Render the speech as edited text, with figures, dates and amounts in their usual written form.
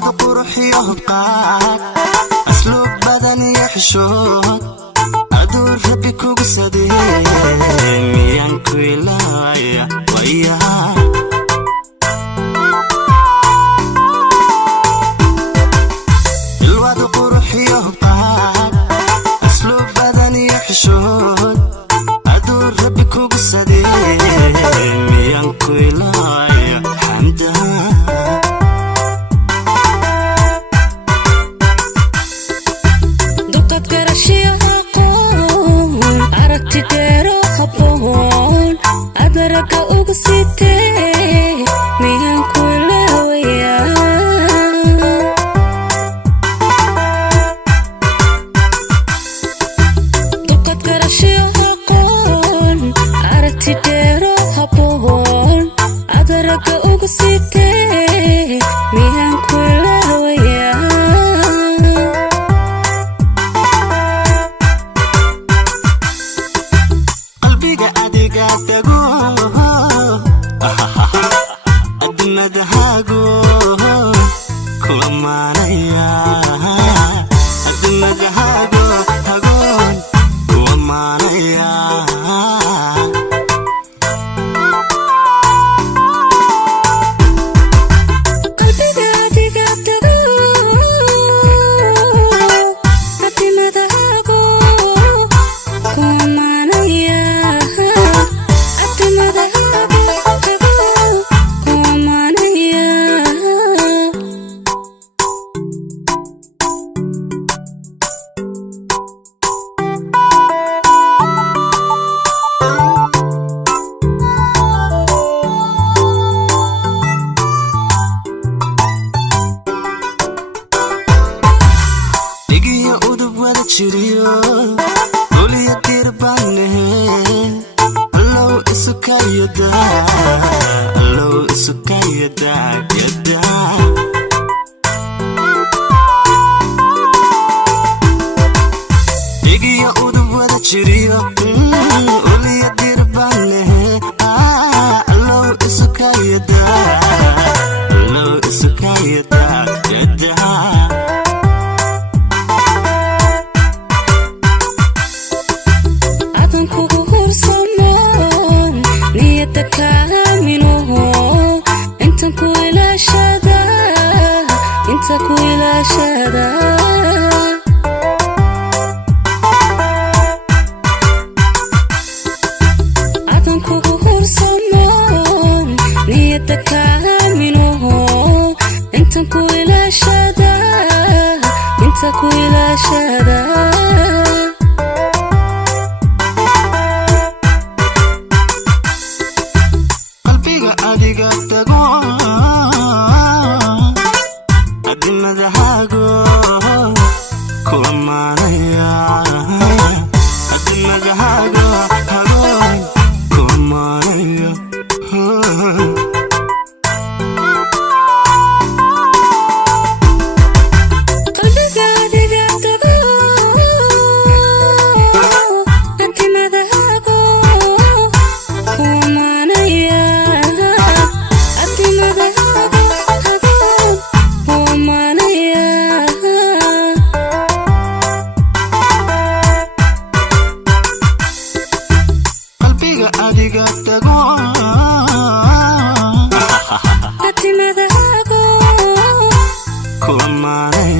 ilwada quruxiyo hubqaad asluub badan iyo xishood aduu rabbi kugu sadeeyey miyaan ku ilaawaya wayaha ilwada quruxiyo hubqaad asluub badan iyo xishood aduu rabbi kugu sadeeyey miyaan ku ilaawaya xamdaha aragtidheero haboon adaragga uga sitee miyaan ku ilaawaya duqad garashiyo aqoon aragtidheero haboon adaragga uga sitee miyaan ku ilaawaya adnadahago kuwamanaya adnadahago hagoon kuwamanaya qalbiga adiga tago adnadahago kuwamanaya Oliya dirbane allow isukayada yada igiya udub wada jiriyo oliya dirbane allow isukayada yada inta ku ilaashada adan kugu hursamoon niyada kaaminoho inta ku ilaashada qalbiga adiga tago adnadahago kuwamanaya adnadahago hagoon kuwamanaya qalbiga adiga tago adnadahago kuwamanaya adiga tago adnadahago kuwamanaya